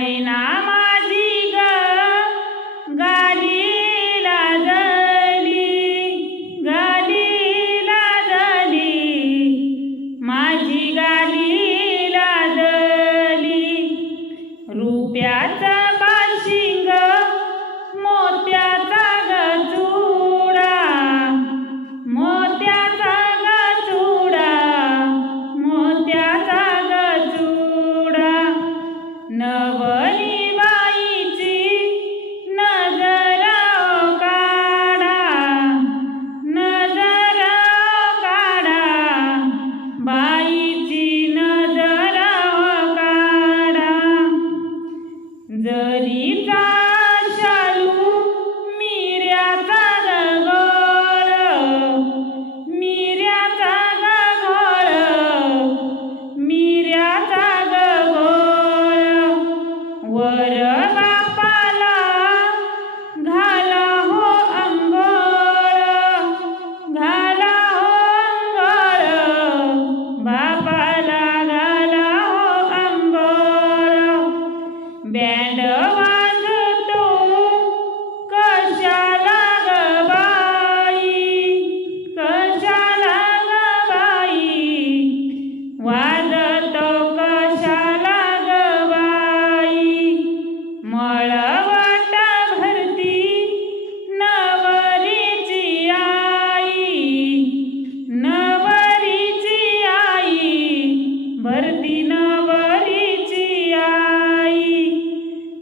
người nào band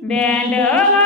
Bend over.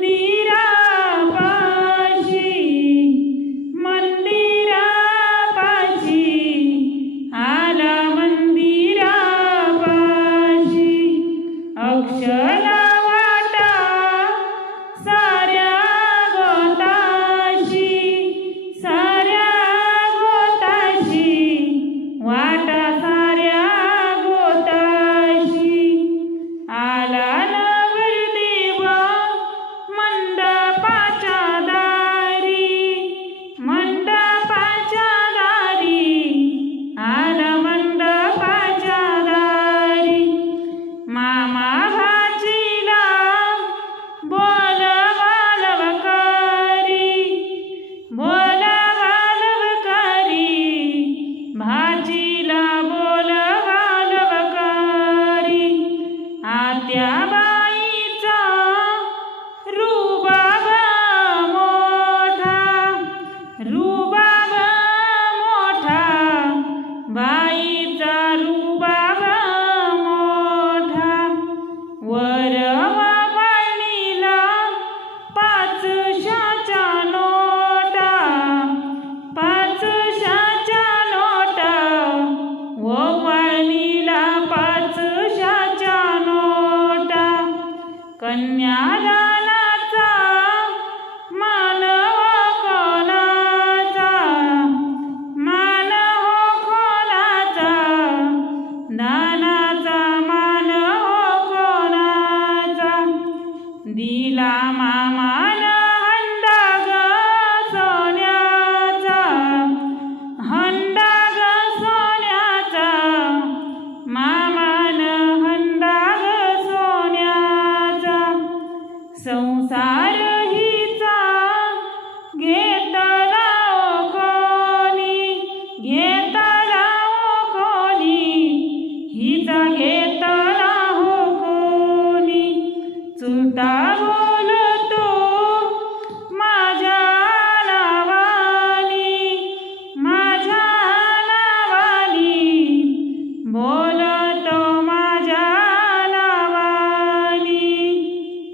你。